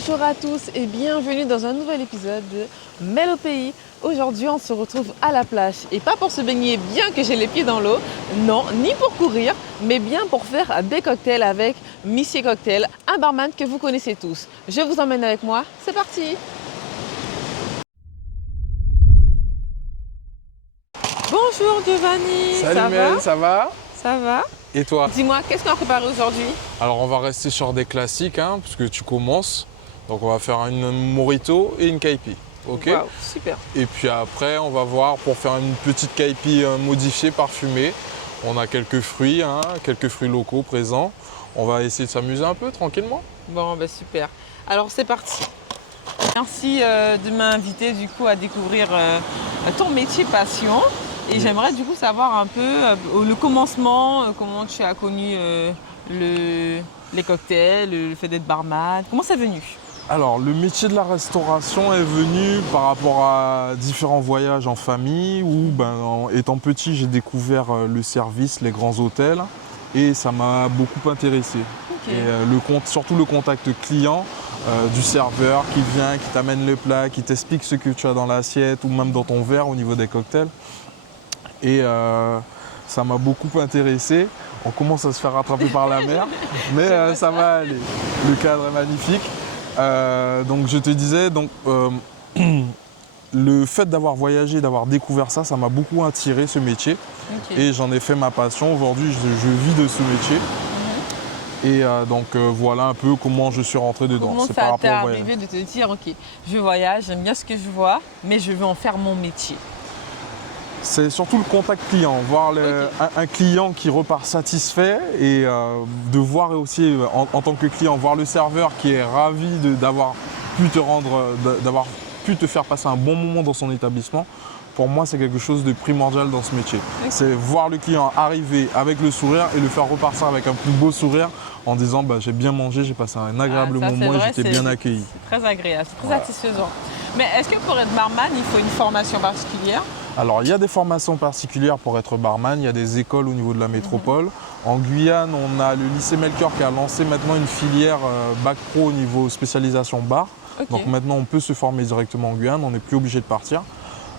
Bonjour à tous et bienvenue dans un nouvel épisode de Mel au pays. Aujourd'hui, on se retrouve à la plage et pas pour se baigner bien que j'ai les pieds dans l'eau, non, ni pour courir, mais bien pour faire des cocktails avec Monsieur Cocktail, un barman que vous connaissez tous. Je vous emmène avec moi, c'est parti! Bonjour Giovanni, Salut Mel, ça va? Ça va? Et toi? Dis-moi, qu'est-ce qu'on a préparé aujourd'hui? Alors on va rester sur des classiques, puisque tu commences. Donc on va faire une mojito et une caipi, ok? Wow, super. Et puis après on va voir pour faire une petite caipi modifiée, parfumée. On a quelques fruits locaux présents. On va essayer de s'amuser un peu tranquillement. Bon, ben super. Alors c'est parti. Merci de m'inviter du coup à découvrir ton métier passion. Et j'aimerais du coup savoir un peu le commencement, comment tu as connu les cocktails, le fait d'être barman. Comment c'est venu? Alors le métier de la restauration est venu par rapport à différents voyages en famille où étant petit j'ai découvert le service, les grands hôtels et ça m'a beaucoup intéressé. Okay. Et surtout le contact client du serveur qui vient, qui t'amène le plat, qui t'explique ce que tu as dans l'assiette ou même dans ton verre au niveau des cocktails. Et ça m'a beaucoup intéressé. On commence à se faire rattraper par la mer, mais ça va aller. Le cadre est magnifique. Donc je te disais, le fait d'avoir voyagé, d'avoir découvert ça, ça m'a beaucoup attiré ce métier. Okay. Et j'en ai fait ma passion. Aujourd'hui, je vis de ce métier. Et voilà un peu comment je suis rentré dedans. Comment ça t'est arrivé de te dire, ok, je voyage, j'aime bien ce que je vois, mais je veux en faire mon métier? C'est surtout le contact client, voir un client qui repart satisfait et de voir aussi en tant que client, voir le serveur qui est ravi d'avoir pu te faire passer un bon moment dans son établissement. Pour moi, c'est quelque chose de primordial dans ce métier. Okay. C'est voir le client arriver avec le sourire et le faire repartir avec un plus beau sourire en disant j'ai bien mangé, j'ai passé un agréable moment et j'étais bien accueilli. C'est très agréable, c'est très satisfaisant. Mais est-ce que pour être barman, il faut une formation particulière? Alors, il y a des formations particulières pour être barman, il y a des écoles au niveau de la métropole. En Guyane, on a le lycée Melchior qui a lancé maintenant une filière bac pro au niveau spécialisation bar. Okay. Donc maintenant, on peut se former directement en Guyane, on n'est plus obligé de partir.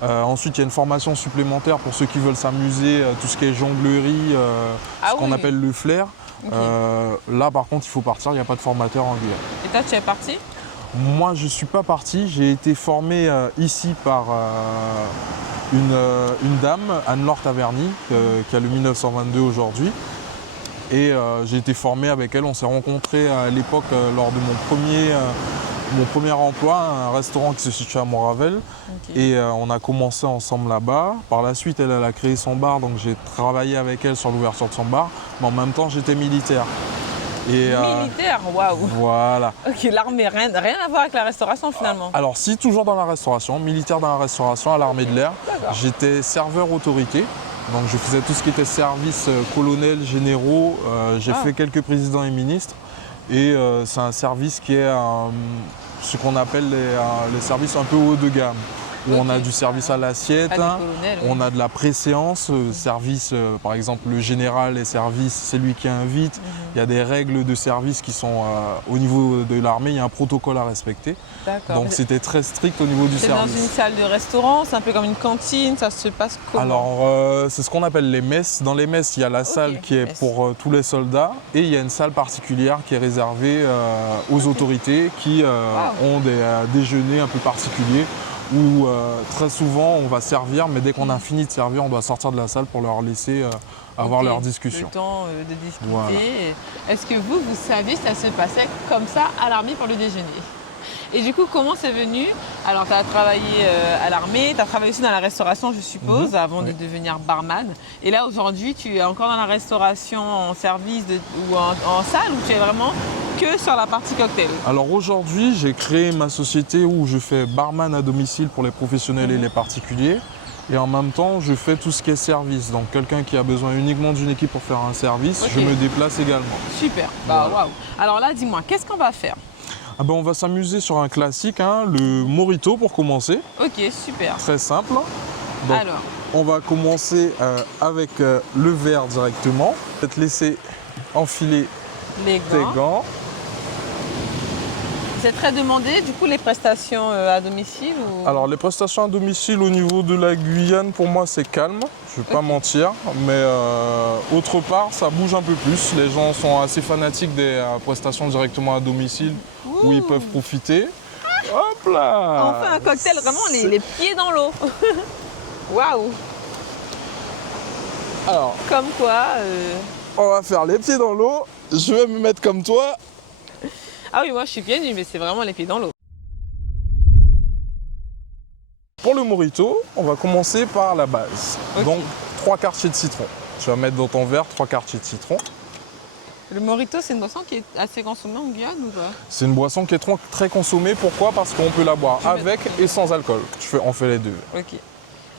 Ensuite, il y a une formation supplémentaire pour ceux qui veulent s'amuser, tout ce qui est jonglerie, ce qu'on appelle le flair. Okay. Là, par contre, il faut partir, il n'y a pas de formateur en Guyane. Et toi, tu es parti? Moi, je ne suis pas parti. J'ai été formé ici par une dame, Anne-Laure Taverny, qui a le 1922 aujourd'hui. Et j'ai été formé avec elle. On s'est rencontrés à l'époque lors de mon premier emploi, un restaurant qui se situe à Montravelle. Okay. Et on a commencé ensemble là-bas. Par la suite, elle a créé son bar, donc j'ai travaillé avec elle sur l'ouverture de son bar. Mais en même temps, j'étais militaire. Et militaire, waouh! Voilà. Ok, l'armée, rien à voir avec la restauration finalement? Alors si, toujours dans la restauration, militaire dans la restauration à l'armée de l'air. J'étais serveur autorité, donc je faisais tout ce qui était service colonel, généraux. J'ai fait quelques présidents et ministres. Et c'est un service qui est ce qu'on appelle les services un peu haut de gamme. Où on a du service à l'assiette, on a de la préséance, service, par exemple le général et service, c'est lui qui invite. Il y a des règles de service qui sont au niveau de l'armée, il y a un protocole à respecter. Donc c'était très strict au niveau du service. C'est dans une salle de restaurant, c'est un peu comme une cantine, ça se passe comment? Alors c'est ce qu'on appelle les messes. Dans les messes, il y a la salle qui est pour tous les soldats et il y a une salle particulière qui est réservée aux autorités qui ont des déjeuners un peu particuliers. Où très souvent on va servir, mais dès qu'on a fini de servir, on doit sortir de la salle pour leur laisser avoir leur discussion. Le temps de discuter. Voilà. Est-ce que vous saviez que ça se passait comme ça à l'armée pour le déjeuner? Et du coup, comment c'est venu? Alors, tu as travaillé à l'armée, tu as travaillé aussi dans la restauration, je suppose, avant de devenir barman. Et là, aujourd'hui, tu es encore dans la restauration en service ou en salle, ou tu es vraiment que sur la partie cocktail? Alors aujourd'hui, j'ai créé ma société où je fais barman à domicile pour les professionnels et les particuliers. Et en même temps, je fais tout ce qui est service. Donc quelqu'un qui a besoin uniquement d'une équipe pour faire un service, je me déplace également. Super, waouh. Alors là, dis-moi, qu'est-ce qu'on va faire? On va s'amuser sur un classique, le mojito pour commencer. Ok, super. Très simple. Donc, alors, on va commencer avec le verre directement. Je vais te laisser enfiler tes gants. C'est très demandé, du coup, les prestations à domicile ou... Alors les prestations à domicile au niveau de la Guyane, pour moi c'est calme, je ne vais pas mentir, mais autre part ça bouge un peu plus. Les gens sont assez fanatiques des prestations directement à domicile où ils peuvent profiter. Hop là! On fait un cocktail vraiment les pieds dans l'eau. Waouh! Alors, comme quoi... on va faire les pieds dans l'eau, je vais me mettre comme toi. Ah oui, moi je suis pieds nus, mais c'est vraiment les pieds dans l'eau. Pour le mojito, on va commencer par la base. Okay. Donc 3 quartiers de citron. Tu vas mettre dans ton verre 3 quartiers de citron. Le mojito, c'est une boisson qui est assez consommée en Guyane ou pas? C'est une boisson qui est très consommée. Pourquoi? Parce qu'on peut la boire avec et sans alcool. On fait les deux. Ok.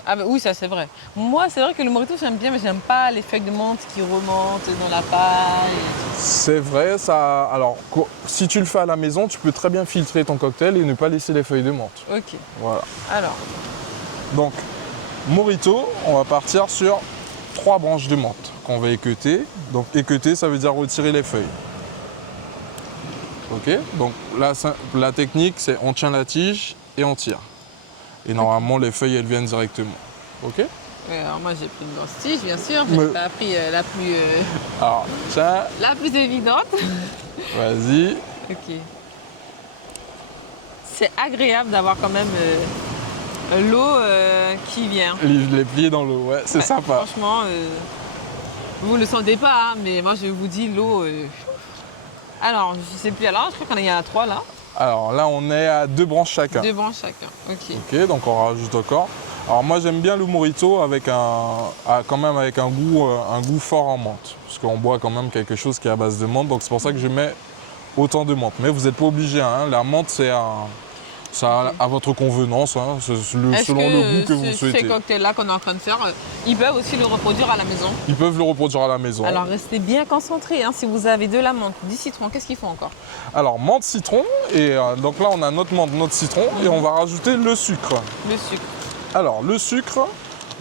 Ah bah oui, ça c'est vrai. Moi, c'est vrai que le mojito, j'aime bien, mais j'aime pas les feuilles de menthe qui remontent dans la paille. C'est vrai, ça. Alors, si tu le fais à la maison, tu peux très bien filtrer ton cocktail et ne pas laisser les feuilles de menthe. Ok. Voilà. Alors. Donc, mojito, on va partir sur 3 branches de menthe qu'on va équeuter. Donc, équeuter, ça veut dire retirer les feuilles. Ok. Donc, là, la technique, c'est on tient la tige et on tire. Et normalement, les feuilles, elles viennent directement. Ok? Alors moi, j'ai pris une grosse tige, bien sûr. J'ai pas pris la plus... Alors, tiens. La plus évidente. Vas-y. Ok. C'est agréable d'avoir quand même l'eau qui vient. Les pieds dans l'eau, ouais, c'est sympa. Franchement, vous le sentez pas, hein, mais moi, je vous dis, l'eau... Alors, je sais plus, alors, je crois qu'il y en a 3 là. Alors là, on est à 2 branches chacun. 2 branches chacun, ok. Ok, donc on rajoute encore. Alors moi, j'aime bien le mojito avec quand même avec un goût fort en menthe. Parce qu'on boit quand même quelque chose qui est à base de menthe, donc c'est pour ça que je mets autant de menthe. Mais vous n'êtes pas obligé, hein. La menthe, c'est à votre convenance, hein. Selon le goût que vous souhaitez. Ces cocktails-là qu'on est en train de faire, ils peuvent aussi le reproduire à la maison? Ils peuvent le reproduire à la maison. Alors restez bien concentrés, hein. Si vous avez de la menthe, du citron, qu'est-ce qu'il faut encore? Alors menthe, citron, et donc là on a notre menthe, notre citron, et on va rajouter le sucre. Le sucre. Alors le sucre,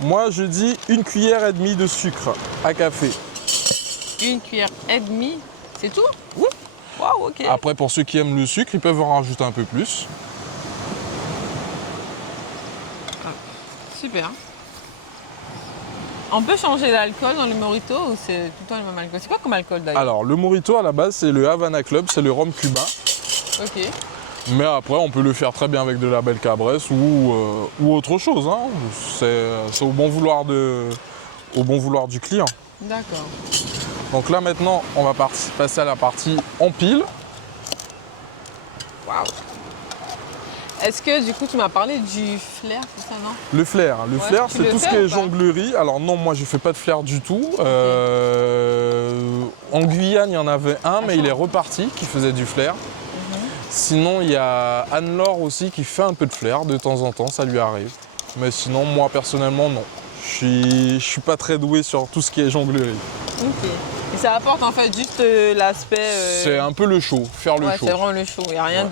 moi je dis 1,5 cuillère de sucre à café. 1,5 cuillère, c'est tout? Oui. Waouh, ok. Après pour ceux qui aiment le sucre, ils peuvent en rajouter un peu plus. Super. On peut changer l'alcool dans le mojito ou c'est tout le temps le même alcool? C'est quoi comme alcool d'ailleurs? Alors le mojito à la base c'est le Havana Club, c'est le rhum cubain. Ok. Mais après on peut le faire très bien avec de la Belle Cabresse ou autre chose, hein. C'est au bon vouloir du client. D'accord. Donc là maintenant on va passer à la partie empile. Waouh. Est-ce que du coup tu m'as parlé du flair, c'est ça, non? Le flair, c'est tout ce qui est jonglerie. Alors non, moi je fais pas de flair du tout. En Guyane il y en avait un, mais il est reparti qui faisait du flair. Sinon il y a Anne-Laure aussi qui fait un peu de flair de temps en temps, ça lui arrive. Mais sinon moi personnellement non. Je suis pas très doué sur tout ce qui est jonglerie. Ok. Et ça apporte en fait juste l'aspect... C'est un peu le show, faire le show. C'est vraiment le show, il n'y a rien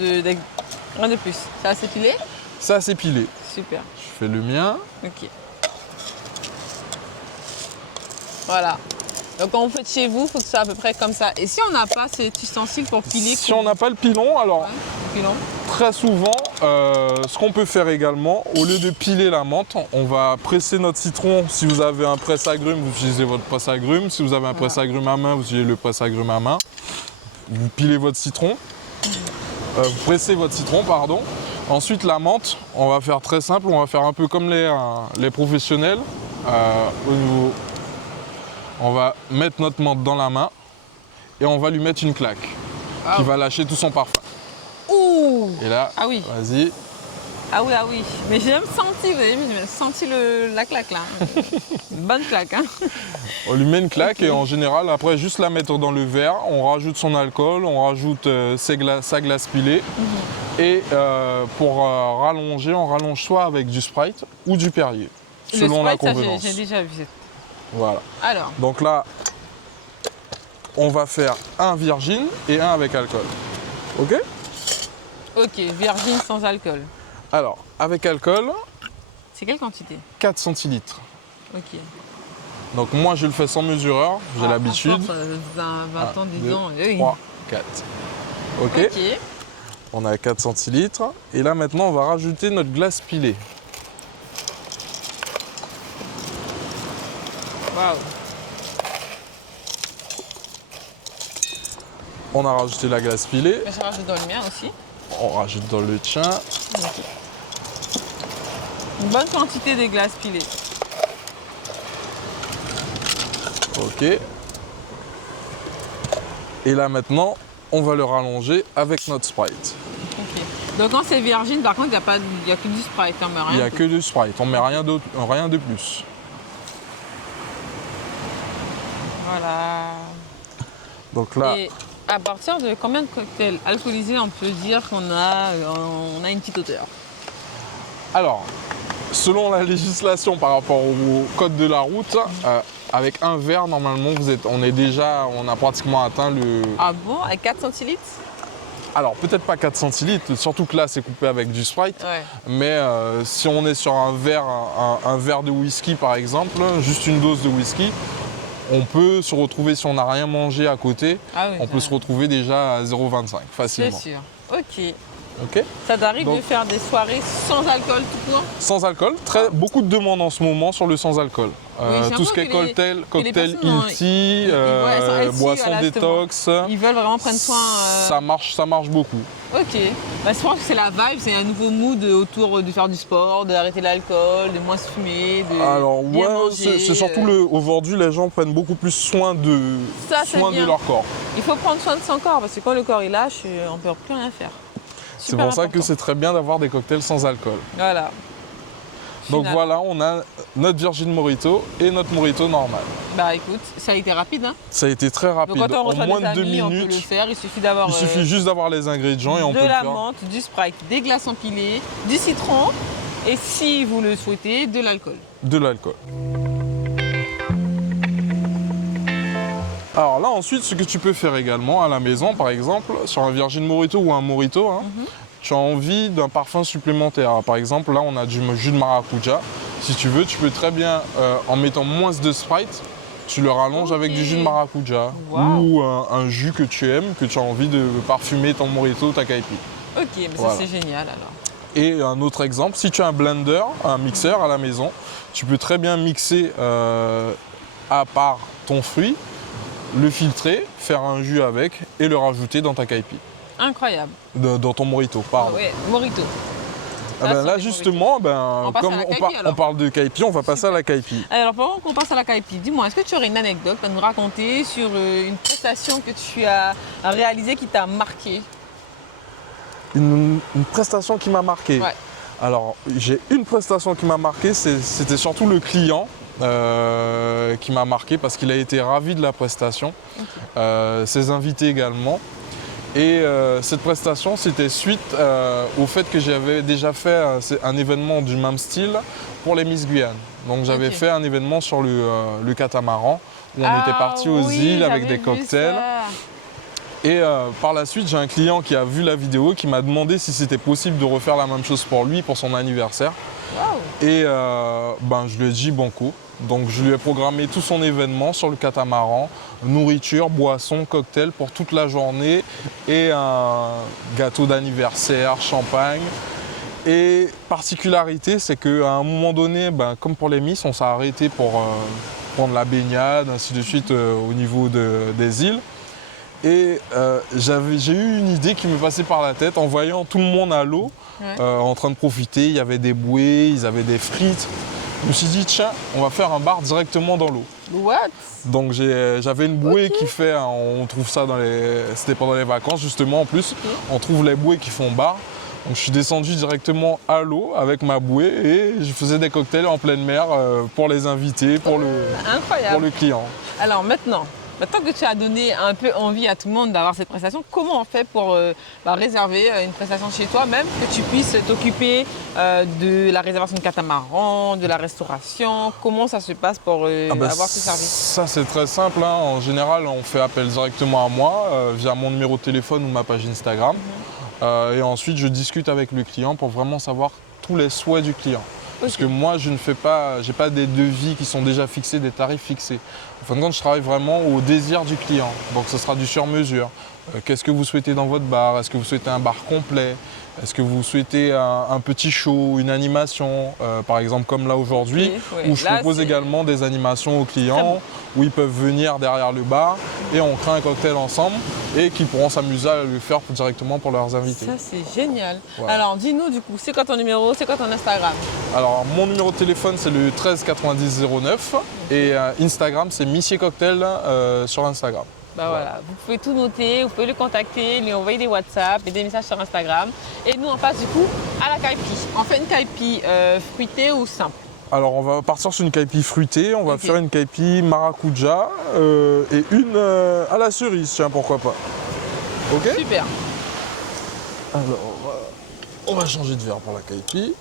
rien de plus. C'est assez pilé? C'est assez pilé. Super. Je fais le mien. Ok. Voilà. Donc quand vous faites chez vous, il faut que ce soit à peu près comme ça. Et si on n'a pas cet ustensile pour piler? Si on n'a pas le pilon, alors le pilon. Très souvent, ce qu'on peut faire également, au lieu de piler la menthe, on va presser notre citron. Si vous avez un presse-agrumes, vous utilisez votre presse-agrumes. Si vous avez un presse-agrumes à main, vous utilisez le presse-agrumes à main. Vous pilez votre citron. Vous pressez votre citron, pardon. Ensuite, la menthe, on va faire très simple. On va faire un peu comme les professionnels. On va mettre notre menthe dans la main et on va lui mettre une claque qui va lâcher tout son parfum. Ouh. Et là, oui. Vas-y. Ah oui, ah oui. Mais j'ai même senti, vous avez vu, j'ai senti la claque là. Une bonne claque, hein. On lui met une claque et en général, après, juste la mettre dans le verre, on rajoute son alcool, on rajoute sa glace pilée. Et pour rallonger, on rallonge soit avec du Sprite ou du Perrier, selon la convenance. J'ai déjà vu. Voilà. Alors. Donc là, on va faire un virgin et un avec alcool. Ok? Ok, virgin sans alcool. Alors, avec alcool... C'est quelle quantité? 4 centilitres. Ok. Donc moi, je le fais sans mesureur, j'ai l'habitude. 20 ans, 10 ans. 3, 4. Ok. On a 4 centilitres. Et là maintenant, on va rajouter notre glace pilée. Waouh. On a rajouté la glace pilée. Je rajoute dans le mien aussi. On rajoute dans le tien. Une bonne quantité de glace pilée. Ok. Et là maintenant, on va le rallonger avec notre Sprite. Ok. Donc quand c'est virgin, par contre, il n'y a que du Sprite, hein, mais rien. Il n'y a que du Sprite, on met rien d'autre, rien de plus. Voilà. Donc là, Et à partir de combien de cocktails alcoolisés on peut dire qu'on a une petite hauteur? alors, selon la législation par rapport au code de la route, avec un verre, normalement, on a pratiquement atteint le... Ah bon? Avec 4 centilitres? Alors, peut-être pas 4 centilitres, surtout que là, c'est coupé avec du Sprite. Ouais. Mais si on est sur un verre de whisky, par exemple, juste une dose de whisky, on peut se retrouver, si on n'a rien mangé à côté, on peut se retrouver déjà à 0,25 facilement. C'est sûr. Ok. Ok. Ça t'arrive de faire des soirées sans alcool tout court? Sans alcool, beaucoup de demandes en ce moment sur le sans alcool. Tout ce qui est cocktail healthy, boisson détox. Ils veulent vraiment prendre soin. Ça marche beaucoup. Ok. Bah, je pense que c'est la vibe, c'est un nouveau mood autour de faire du sport, d'arrêter l'alcool, de moins se fumer, de Alors bien ouais, manger. c'est surtout aujourd'hui, les gens prennent beaucoup plus soin de leur corps. Il faut prendre soin de son corps parce que quand le corps il lâche, on ne peut plus rien faire. C'est pour ça que c'est très bien d'avoir des cocktails sans alcool. Voilà. Donc voilà, on a notre Virgin Mojito et notre Mojito normal. Bah écoute, ça a été rapide, hein. Ça a été très rapide. Donc quand on reçoit en moins des de 2 amis, on peut le minutes. faire. Il suffit d'avoir. Il suffit juste d'avoir les ingrédients et on peut de le la faire. menthe, du Sprite, des glaces empilées, du citron et si vous le souhaitez, de l'alcool. De l'alcool. Alors là ensuite, ce que tu peux faire également à la maison, par exemple, sur un Virgin Mojito ou un Mojito, tu as envie d'un parfum supplémentaire. Par exemple, là on a du jus de maracuja. Si tu veux, tu peux très bien, en mettant moins de Sprite, tu le rallonges avec du jus de maracuja. Ou un jus que tu aimes, que tu as envie de parfumer ton Mojito, ta caipi. Ok, mais voilà. Ça c'est génial alors. Et un autre exemple, si tu as un blender, un mixeur à la maison, tu peux très bien mixer à part ton fruit, le filtrer, faire un jus avec et le rajouter dans ta caipi. Incroyable. Dans ton Mojito, pardon. Ah ouais, Mojito. Là justement, comme on parle de caipi, on va passer à la caipi. Alors pendant qu'on passe à la caipi, dis-moi, est-ce que tu aurais une anecdote à nous raconter sur une prestation que tu as réalisée qui t'a marqué? Une prestation qui m'a marqué. Ouais. Alors, j'ai une prestation qui m'a marqué, c'était surtout le client qui m'a marqué parce qu'il a été ravi de la prestation, ses invités également. Et cette prestation, c'était suite au fait que j'avais déjà fait un événement du même style pour les Miss Guyane. Donc j'avais fait un événement sur le catamaran où on était parti aux îles avec des cocktails. Et par la suite, j'ai un client qui a vu la vidéo, qui m'a demandé si c'était possible de refaire la même chose pour lui, pour son anniversaire. Wow. Et je lui ai dit banco. Donc je lui ai programmé tout son événement sur le catamaran, nourriture, boisson, cocktail pour toute la journée et un gâteau d'anniversaire, champagne. Et particularité, c'est qu'à un moment donné, comme pour les Miss, on s'est arrêté pour prendre la baignade, ainsi de suite au niveau des îles. Et j'ai eu une idée qui me passait par la tête en voyant tout le monde à l'eau, en train de profiter. Il y avait des bouées, ils avaient des frites. Je me suis dit, tiens, on va faire un bar directement dans l'eau. What? Donc j'avais une bouée qui fait, on trouve ça c'était pendant les vacances justement en plus, on trouve les bouées qui font bar. Donc je suis descendu directement à l'eau avec ma bouée et je faisais des cocktails en pleine mer pour les invités, pour le client. Alors maintenant que tu as donné un peu envie à tout le monde d'avoir cette prestation, comment on fait pour réserver une prestation chez toi, même que tu puisses t'occuper de la réservation de catamaran, de la restauration? Comment ça se passe pour avoir ce service? Ça c'est très simple, hein. En général on fait appel directement à moi via mon numéro de téléphone ou ma page Instagram. Et ensuite je discute avec le client pour vraiment savoir tous les souhaits du client. Parce que moi, je ne fais pas, j'ai pas des devis qui sont déjà fixés, des tarifs fixés. En fin de compte, je travaille vraiment au désir du client. Donc, ce sera du sur-mesure. Qu'est-ce que vous souhaitez dans votre bar? Est-ce que vous souhaitez un bar complet? Est-ce que vous souhaitez un petit show, une animation, par exemple comme là aujourd'hui, où je propose également des animations aux clients, où ils peuvent venir derrière le bar et on crée un cocktail ensemble et qu'ils pourront s'amuser à le faire directement pour leurs invités. Ça, c'est génial. Voilà. Alors, dis-nous du coup, c'est quoi ton numéro, c'est quoi ton Instagram? Alors, mon numéro de téléphone, c'est le 13 90 09 et Instagram, c'est Missier Cocktail sur Instagram. Bah voilà, vous pouvez tout noter, vous pouvez le contacter, lui envoyer des WhatsApp et des messages sur Instagram. Et nous, on passe du coup à la caipi. On fait une caipi fruitée ou simple? Alors, on va partir sur une caipi fruitée, on va faire une caipi maracuja et une à la cerise, tiens, pourquoi pas. Ok? Super. Alors, on va changer de verre pour la caipi.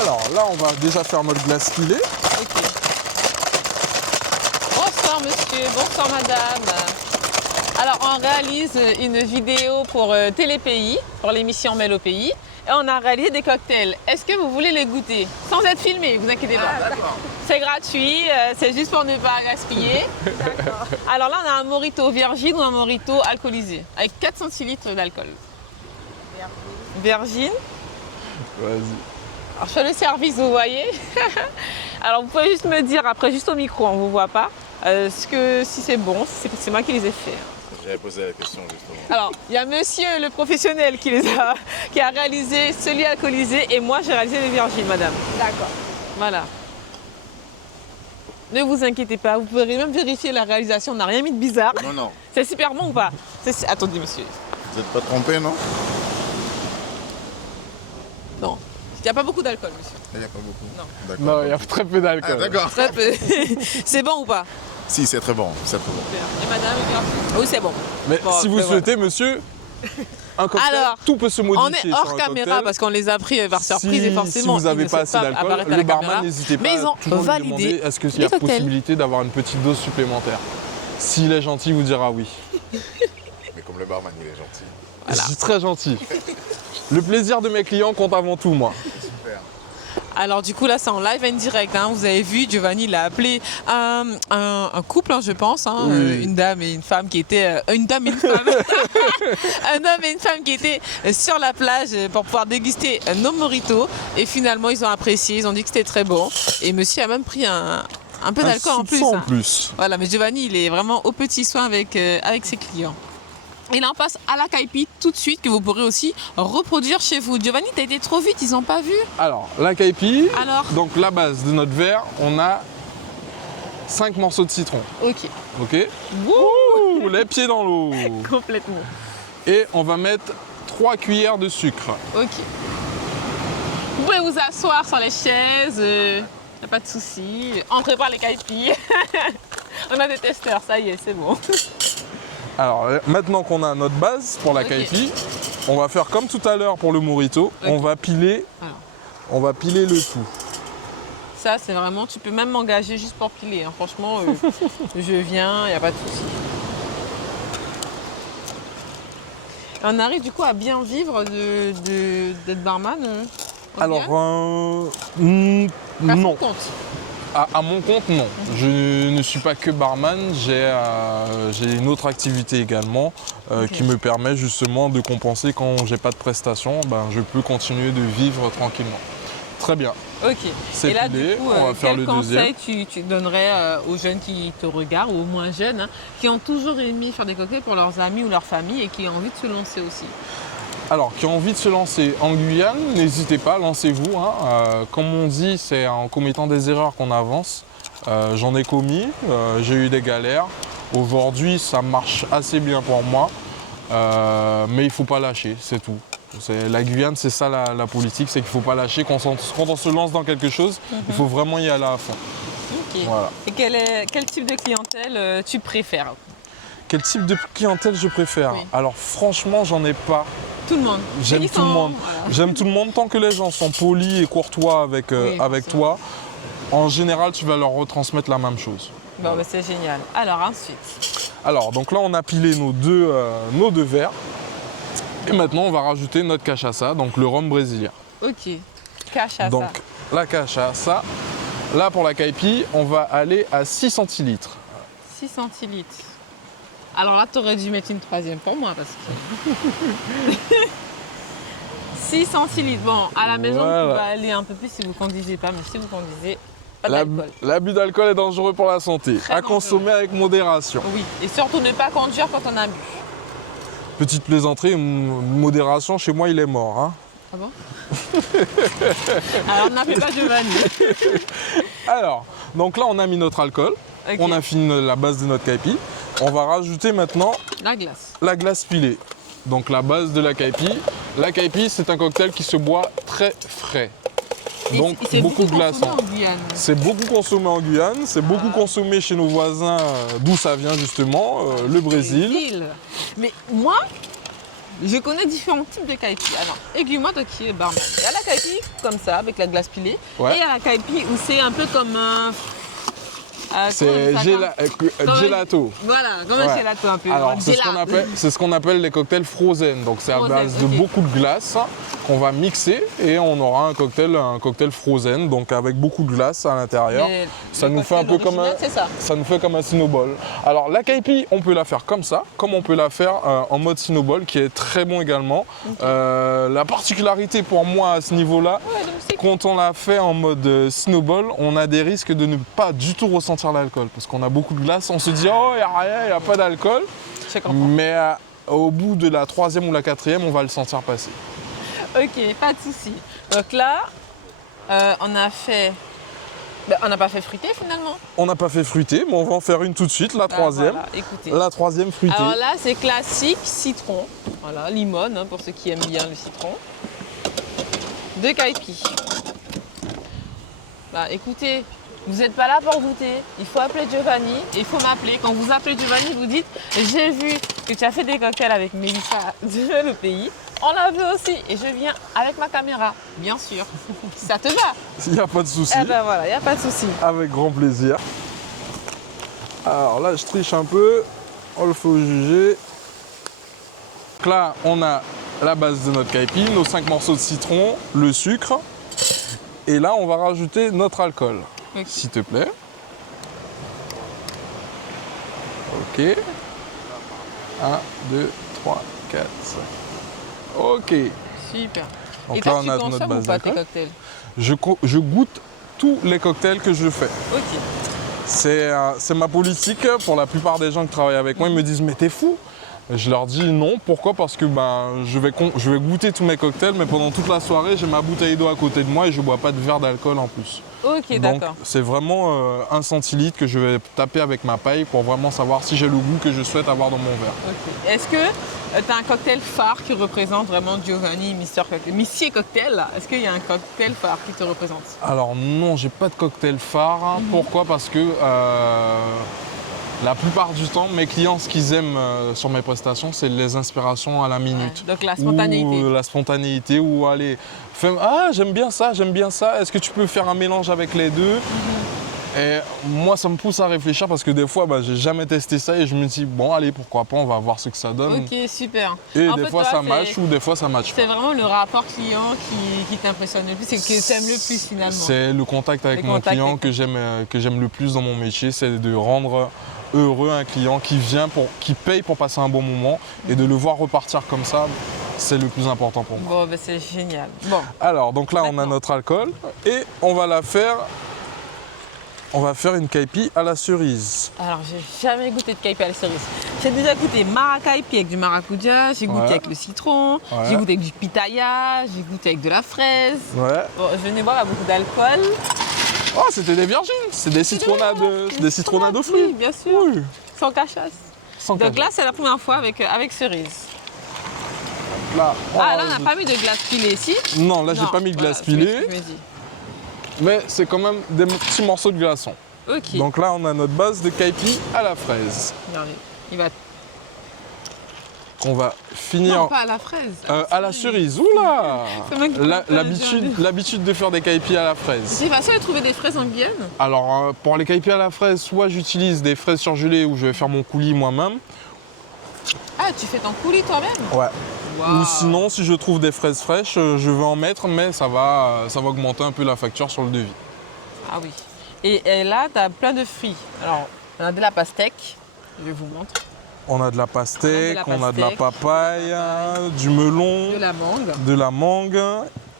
Alors là, on va déjà faire notre glace pilée. Ok. Bonsoir monsieur, bonsoir madame. Alors on réalise une vidéo pour Télépays, pour l'émission Mêle au Pays. Et on a réalisé des cocktails. Est-ce que vous voulez les goûter? Sans être filmé, vous inquiétez pas. C'est gratuit, c'est juste pour ne pas gaspiller. Alors là, on a un mojito virgin ou un mojito alcoolisé, avec 4 centilitres d'alcool. Virgin. Vas-y. Alors je fais le service, vous voyez. Alors vous pouvez juste me dire, après juste au micro, on ne vous voit pas, si c'est bon, si c'est moi qui les ai faits. J'avais posé la question justement. Alors, il y a monsieur le professionnel qui a réalisé celui alcoolisé et moi j'ai réalisé les virgines, madame. D'accord. Voilà. Ne vous inquiétez pas, vous pourrez même vérifier la réalisation, on n'a rien mis de bizarre. Non, non. C'est super bon ou pas? Attendez monsieur. Vous n'êtes pas trompé, non? Non. Il n'y a pas beaucoup d'alcool, monsieur. Il n'y a pas beaucoup. Non. D'accord. Non, il y a très peu d'alcool. Ah, d'accord. Très peu. C'est bon ou pas? Si, c'est très bon. C'est très bon. Et madame, oui, c'est bon. Mais Bon, si vous après, souhaitez, monsieur, un cocktail, Alors, tout peut se On modifier. est sur hors un caméra cocktail. parce qu'on les a pris par surprise et forcément. Si vous n'avez ils ne pas souhaitent assez d'alcool, apparaître à le la caméra. barman n'hésitez pas Mais ils ont à toujours lui validé demander est-ce qu'il y les a cocktails. possibilité d'avoir une petite dose supplémentaire. S'il est gentil, il vous dira oui. Mais comme le barman, il est gentil. Je suis très gentil. Le plaisir de mes clients compte avant tout, moi. Super. Alors du coup là c'est en live en direct, hein. Vous avez vu, Giovanni l'a appelé un couple, hein, je pense, hein, Oui. une dame et une femme qui étaient, une dame et une femme, un homme et une femme qui étaient sur la plage pour pouvoir déguster nos mojitos et finalement ils ont apprécié, ils ont dit que c'était très bon et monsieur a même pris un peu d'alcool en plus. soupçon Hein. en plus. Voilà, mais Giovanni il est vraiment au petit soin avec ses clients. Et là on passe à la caipi tout de suite que vous pourrez aussi reproduire chez vous. Giovanni, t'as été trop vite, ils n'ont pas vu. Alors, la caipi, Alors donc la base de notre verre, on a 5 morceaux de citron. Ok. Ok. Wouh, Ouh, les pieds dans l'eau. complètement. Et on va mettre 3 cuillères de sucre. Ok. Vous pouvez vous asseoir sur les chaises, y a pas de souci. Entrez par les caipis. On a des testeurs, ça y est, c'est bon. Alors maintenant qu'on a notre base pour la Ok. caipi, on va faire comme tout à l'heure pour le mojito. Ok. On va piler le tout. Ça, c'est vraiment, tu peux même m'engager juste pour piler. Hein. Franchement, je viens, y a pas de souci. On arrive du coup à bien vivre d'être barman. Alors À non. son compte. À mon compte, non. Je ne suis pas que barman, j'ai une autre activité également qui me permet justement de compenser quand j'ai pas de prestations, je peux continuer de vivre tranquillement. Très bien. Ok. C'est Et là, pilé, du coup, on va faire quel le conseil tu donnerais aux jeunes qui te regardent, ou aux moins jeunes, hein, qui ont toujours aimé faire des cocktails pour leurs amis ou leur famille et qui ont envie de se lancer aussi? Alors, qui ont envie de se lancer en Guyane, n'hésitez pas, lancez-vous. Hein. Comme on dit, c'est en commettant des erreurs qu'on avance. J'en ai commis, j'ai eu des galères. Aujourd'hui, ça marche assez bien pour moi. Mais il ne faut pas lâcher, c'est tout. La Guyane, c'est ça la politique, c'est qu'il ne faut pas lâcher. Quand on se lance dans quelque chose, il faut vraiment y aller à fond. Ok. Voilà. Et quel type de clientèle tu préfères? Quel type de clientèle je préfère? Oui. Alors franchement, j'en ai pas. Tout le monde. J'aime tout le monde. Voilà. J'aime tout le monde tant que les gens sont polis et courtois avec forcément. toi. En général, tu vas leur retransmettre la même chose. Bon, bah, c'est génial. Alors ensuite. Alors, donc là, on a pilé nos deux verres. Et maintenant, on va rajouter notre cachaça, donc le rhum brésilien. Ok. Cachaça. Donc, la cachaça. Là, pour la caipi, on va aller à 6 centilitres. 6 centilitres. Alors là, tu aurais dû mettre une troisième pour moi parce que. 6 centilitres. Bon, à la maison, Voilà. vous pouvez aller un peu plus si vous ne conduisez pas, mais si vous conduisez, pas d'alcool. L'abus d'alcool est dangereux pour la santé. Très À dangereux. consommer avec modération. Oui, et surtout ne pas conduire quand on a bu. Petite plaisanterie, modération, chez moi, il est mort. Hein. Ah bon? Alors, on n'a fait pas Giovanni. Alors, donc là, on a mis notre alcool. Ok. On a fini la base de notre caipi. On va rajouter maintenant La glace. la glace pilée. Donc la base de la caipi. La caipi, c'est un cocktail qui se boit très frais. Donc Et c'est beaucoup de consommé glaçons. en Guyane. C'est beaucoup consommé en Guyane, c'est beaucoup consommé chez nos voisins, d'où ça vient justement, le Brésil. Mais moi, je connais différents types de caipi. Alors, aiguille-moi toi qui es barman. Il y a la caipi comme ça, avec la glace pilée. Ouais. Et il y a la caipi où c'est un peu comme un... C'est gelato. Voilà, comme un Ouais. gelato un peu. Alors un c'est gelato. ce qu'on appelle les cocktails frozen. Donc c'est à Frozen, base de ok. beaucoup de glace qu'on va mixer et on aura un cocktail frozen, donc avec beaucoup de glace à l'intérieur. Mais Ça le nous fait un peu cocktail comme un, original, c'est ça. ça nous fait comme un Cinnoball. Alors la caipi, on peut la faire comme ça, comme on peut la faire en mode Cinnoball, qui est très bon également. La particularité pour moi à ce niveau-là, Ouais, donc c'est quand on la fait en mode Cinnoball, on a des risques de ne pas du tout ressentir l'alcool, parce qu'on a beaucoup de glace. On se dit oh, il n'y a rien, il n'y a pas d'alcool, je comprends. mais au bout de la 3e ou la 4e, on va le sentir passer. Ok, pas de souci. Donc là, on a fait... Ben, on n'a pas fait fruiter finalement. On n'a pas fait fruiter, mais on va en faire une tout de suite, la 3e. Voilà, écoutez. La 3e fruitée. Alors là, c'est classique, citron. Voilà, limone, hein, pour ceux qui aiment bien le citron. 2 caipi. Bah écoutez, vous n'êtes pas là pour goûter. Il faut appeler Giovanni et il faut m'appeler. Quand vous appelez Giovanni, vous dites j'ai vu que tu as fait des cocktails avec Mélissa de Le Pays. On l'a vu aussi et je viens avec ma caméra, bien sûr. Ça te va? Il n'y a pas de souci. Eh ben voilà, il n'y a pas de souci. Avec grand plaisir. Alors là, je triche un peu. On le faut juger. Donc là, on a la base de notre caipi, nos 5 morceaux de citron, le sucre. Et là, on va rajouter notre alcool, Ok. s'il te plaît. Ok. 1, 2, 3, 4, 5. Ok. Super. Donc Et toi, là, on tu a notre consommes base ou pas tes d'alcool. cocktails? Je goûte tous les cocktails que je fais. Ok. C'est ma politique. Pour la plupart des gens qui travaillent avec moi, ils me disent mais t'es fou. Je leur dis non. Pourquoi? Parce que je vais goûter tous mes cocktails, mais pendant toute la soirée, j'ai ma bouteille d'eau à côté de moi et je ne bois pas de verre d'alcool en plus. Ok, Donc d'accord. c'est vraiment 1 centilitre que je vais taper avec ma paille pour vraiment savoir si j'ai le goût que je souhaite avoir dans mon verre. Ok. Est-ce que tu as un cocktail phare qui représente vraiment Giovanni, Monsieur Cocktail là? Est-ce qu'il y a un cocktail phare qui te représente? Alors non, j'ai pas de cocktail phare. Pourquoi? Parce que la plupart du temps, mes clients, ce qu'ils aiment sur mes prestations, c'est les inspirations à la minute. Donc la spontanéité. Ou la spontanéité, ou aller, j'aime bien ça, est-ce que tu peux faire un mélange avec les deux? Et moi, ça me pousse à réfléchir parce que des fois, j'ai jamais testé ça et je me dis, bon, allez, pourquoi pas, on va voir ce que ça donne. Ok, super. Et En des fait, fois, toi, ça c'est- match ou des fois, ça match pas. C'est vraiment le rapport client qui t'impressionne le plus, c'est que tu aimes le plus finalement. C'est le contact avec Le mon contact client avec- que j'aime le plus dans mon métier, c'est de rendre heureux un client qui paye pour passer un bon moment et de le voir repartir comme ça, c'est le plus important pour moi. Bon, ben, c'est génial. Bon, Alors, donc là, on a Maintenant. notre alcool et on va faire une caipi à la cerise. alors j'ai jamais goûté de caipi à la cerise. J'ai déjà goûté maracaipi avec du maracuja, j'ai goûté Ouais. avec le citron, Ouais. j'ai goûté avec du pitaya, j'ai goûté avec de la fraise. Ouais. Bon, je venais boire à beaucoup d'alcool. Oh, c'était des virgines, c'est des citronnades de Oui, fruits. bien sûr. Oui, Sans cachasse. sans Donc cage. là, c'est la première fois avec cerise. là, Ah, là, on n'a pas mis de glace pilée ici. Non, là, j'ai Non, pas mis de glace voilà, pilée, je me dis. mais c'est quand même des petits morceaux de glaçons. Ok. Donc là, on a notre base de kaipi à la fraise. Regardez, il va... Qu'on va finir Non, pas à la fraise. à la cerise. Oula C'est moi qui comprends pas, L'habitude de faire des kaipis à la fraise. C'est facile de trouver des fraises en Guyane. Alors, pour les kaipis à la fraise, soit j'utilise des fraises surgelées ou je vais faire mon coulis moi-même. Ah, tu fais ton coulis toi-même? Ouais. Waouh. Ou sinon, si je trouve des fraises fraîches, je vais en mettre, mais ça va augmenter un peu la facture sur le devis. Ah oui. Et là, tu as plein de fruits. Alors, on a de la pastèque. Je vous montre. On a de la pastèque, on a de la pastèque, papaye, du melon, De la mangue. de la mangue,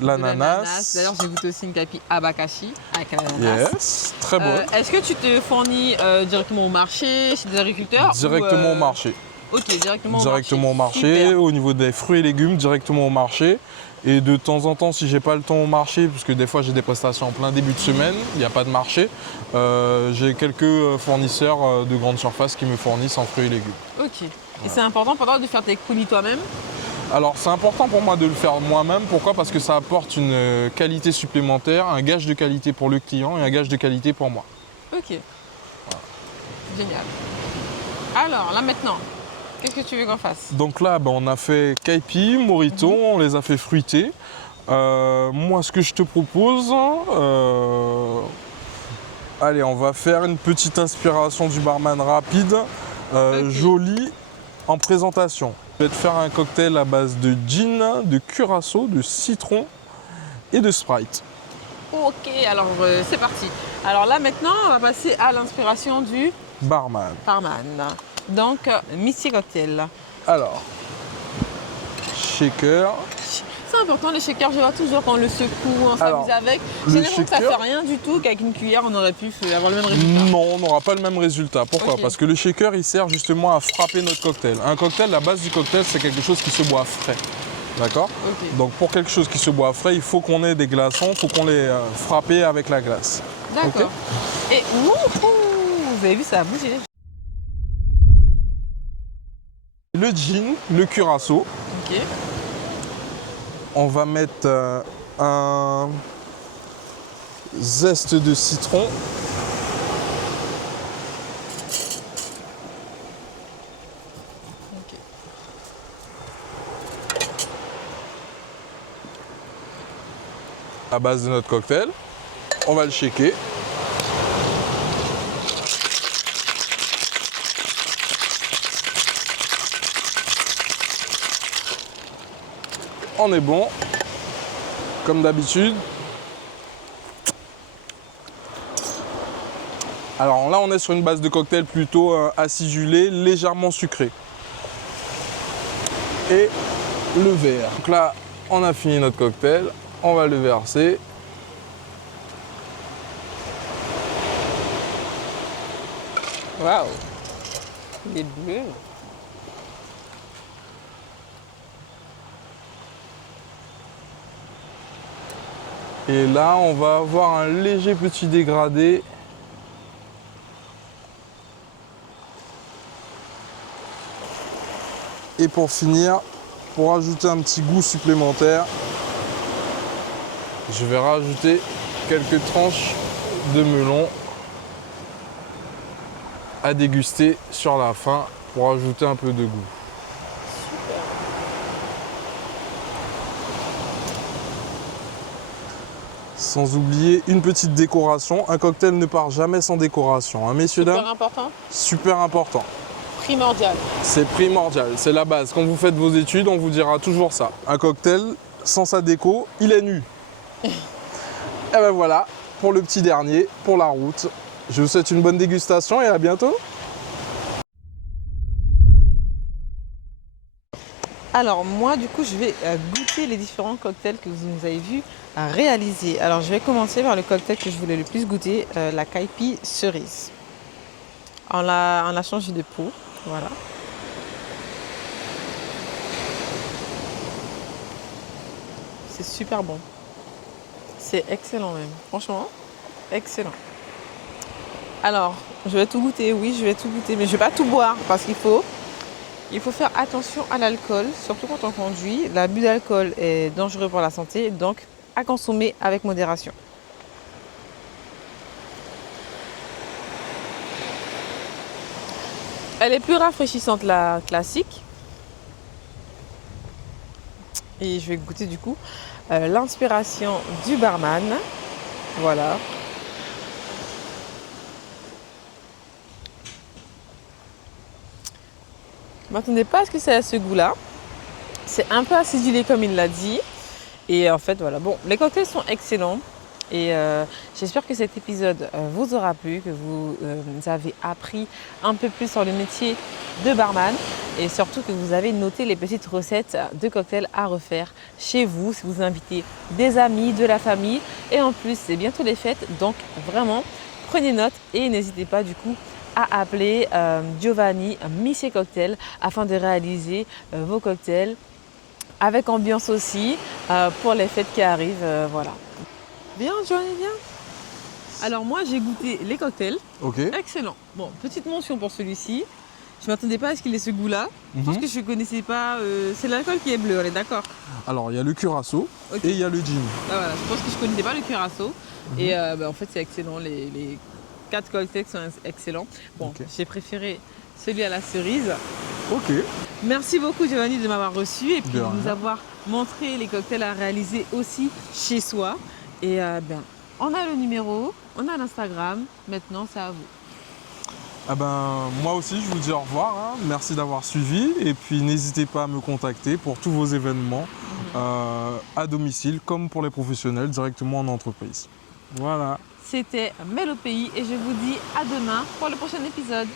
de l'ananas. D'ailleurs, j'ai goûté aussi une kaipi abakashi avec l'ananas. Yes, très bon. Est-ce que tu te fournis directement au marché, chez des agriculteurs? Directement au marché. Ok, directement Directement au marché, Super. au niveau des fruits et légumes, directement au marché. Et de temps en temps, si j'ai pas le temps au marché, puisque des fois j'ai des prestations en plein début de semaine, il n'y a pas de marché, j'ai quelques fournisseurs de grande surface qui me fournissent en fruits et légumes. Ok. Et c'est important pour toi de faire tes coulis toi-même? Alors c'est important pour moi de le faire moi-même, pourquoi? Parce que ça apporte une qualité supplémentaire, un gage de qualité pour le client et un gage de qualité pour moi. Ok. Génial. Alors, là maintenant, qu'est-ce que tu veux qu'on fasse? Donc là, on a fait kaipi, morito, on les a fait fruiter. Moi, ce que je te propose, allez, on va faire une petite inspiration du barman rapide, jolie en présentation. Je vais te faire un cocktail à base de gin, de curaçao, de citron et de Sprite. Ok, alors c'est parti. Alors là maintenant, on va passer à l'inspiration du Barman. barman. Donc, Misty Cocktail. Alors, shaker. C'est important le shaker, je vois toujours qu'on le secoue, on Alors, s'amuse avec. le J'ai l'impression que ça shaker- fait rien du tout, qu'avec une cuillère on aurait pu avoir le même résultat. Non, on n'aura pas le même résultat. Pourquoi? Ok. Parce que le shaker, il sert justement à frapper notre cocktail. Un cocktail, la base du cocktail, c'est quelque chose qui se boit frais. D'accord? Ok. Donc pour quelque chose qui se boit frais, il faut qu'on ait des glaçons, il faut qu'on les frappe avec la glace. D'accord. Et wouhou, vous avez vu, ça a bougé. Le gin, le curaçao, Ok. on va mettre un zeste de citron. Ok. À base de notre cocktail. On va le shaker. On est bon, comme d'habitude. Alors là, on est sur une base de cocktail plutôt acidulé, légèrement sucré. Et le verre. Donc là, on a fini notre cocktail. On va le verser. Waouh. Il est bleu. Et là, on va avoir un léger petit dégradé. Et pour finir, pour ajouter un petit goût supplémentaire, je vais rajouter quelques tranches de melon à déguster sur la fin pour ajouter un peu de goût. Sans oublier une petite décoration. Un cocktail ne part jamais sans décoration. Hein, messieurs, dames, Super important. super important. Primordial. C'est primordial, c'est la base. Quand vous faites vos études, on vous dira toujours ça. Un cocktail, sans sa déco, il est nu. Et ben voilà, pour le petit dernier, pour la route. Je vous souhaite une bonne dégustation et à bientôt. Alors moi du coup je vais goûter les différents cocktails que vous nous avez vus réaliser. Alors je vais commencer par le cocktail que je voulais le plus goûter, la kaipi cerise. On a changé de peau, voilà. C'est super bon. C'est excellent même, franchement, excellent. Alors, je vais tout goûter, oui, je vais tout goûter, mais je ne vais pas tout boire parce qu'il faut Il faut faire attention à l'alcool, surtout quand on conduit. L'abus d'alcool est dangereux pour la santé, donc à consommer avec modération. Elle est plus rafraîchissante la classique. Et je vais goûter du coup l'inspiration du barman. Voilà. Je ne m'attendais pas à ce que ça ait ce goût-là. C'est un peu acidulé comme il l'a dit. Et en fait, voilà. Bon, les cocktails sont excellents. Et j'espère que cet épisode vous aura plu, que vous avez appris un peu plus sur le métier de barman et surtout que vous avez noté les petites recettes de cocktails à refaire chez vous si vous invitez des amis, de la famille. Et en plus, c'est bientôt les fêtes, donc vraiment, prenez note et n'hésitez pas du coup à appeler Giovanni Missier Cocktail afin de réaliser vos cocktails avec ambiance aussi pour les fêtes qui arrivent. Voilà. Bien, Giovanni, viens. Alors moi, j'ai goûté les cocktails. Ok. Excellent. Bon, petite mention pour celui-ci. Je ne m'attendais pas à ce qu'il ait ce goût-là. Parce que je ne connaissais pas... c'est l'alcool qui est bleu, on est d'accord? Alors, il y a le curaçao Ok. et il y a le gin. Ah, voilà, je pense que je ne connaissais pas le curaçao. Et en fait, c'est excellent. Les 4 cocktails sont excellents. Bon, Ok. j'ai préféré celui à la cerise. Ok. Merci beaucoup, Giovanni, de m'avoir reçu et puis De de rien. nous avoir montré les cocktails à réaliser aussi chez soi. Et on a le numéro, on a l'Instagram. Maintenant, c'est à vous. Ah ben, moi aussi, je vous dis au revoir. Hein. Merci d'avoir suivi. Et puis, n'hésitez pas à me contacter pour tous vos événements à domicile, comme pour les professionnels, directement en entreprise. Voilà. C'était Mel au pays et je vous dis à demain pour le prochain épisode.